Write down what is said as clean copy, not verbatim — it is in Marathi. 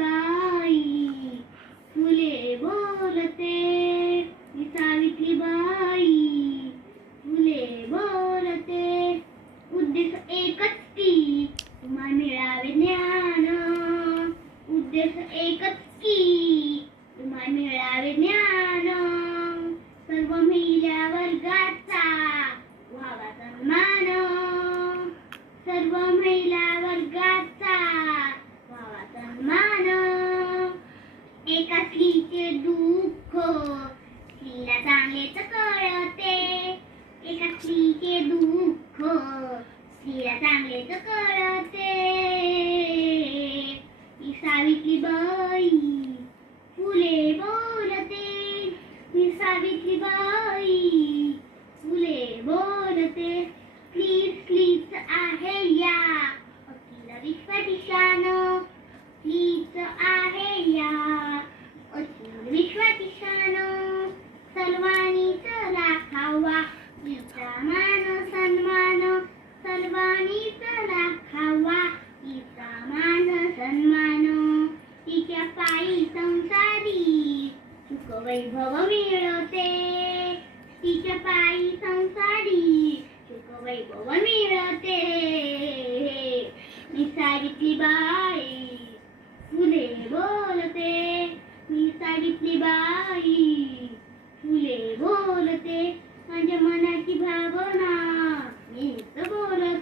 बाई फुले बोलते, मी सावित्री बाई फुले बोलते. उद्देश एकच की तुम्हा मिळावे ज्ञान, उद्देश एकच की तुम्हा मिळावे ज्ञान. सर्व महिला वर्गाचा व्हावा सन्मान, सर्व महिला वर्गाचा व्हावा सन्मान. एका स्त्रीचे दुःख स्त्रीला चांगलेच कळते, एका स्त्रीचे दुःख स्त्रीला चांगलेच कळते. मी सावित्री बाई फुले बोलते, मी सावित्री बाई फुले बोलते. स्त्रीच आहे या अखिल विश्वाची शान, स्त्रीच आहे या अखिल विश्वाची शान. सर्वांनीच राखावा तिचा मान सन्मान, सर्वांनीच राखावा तिचा मान सन्मान. तिच्या पायी संसारी सुख वैभव मिळते, तिच्या पायी संसारी सुख वैभव मिळते. मी सावित्री बाई फुले बोलते, मी सावित्री बाई फुले बोलते. माझ्या मनाची भावना मीच बोलते.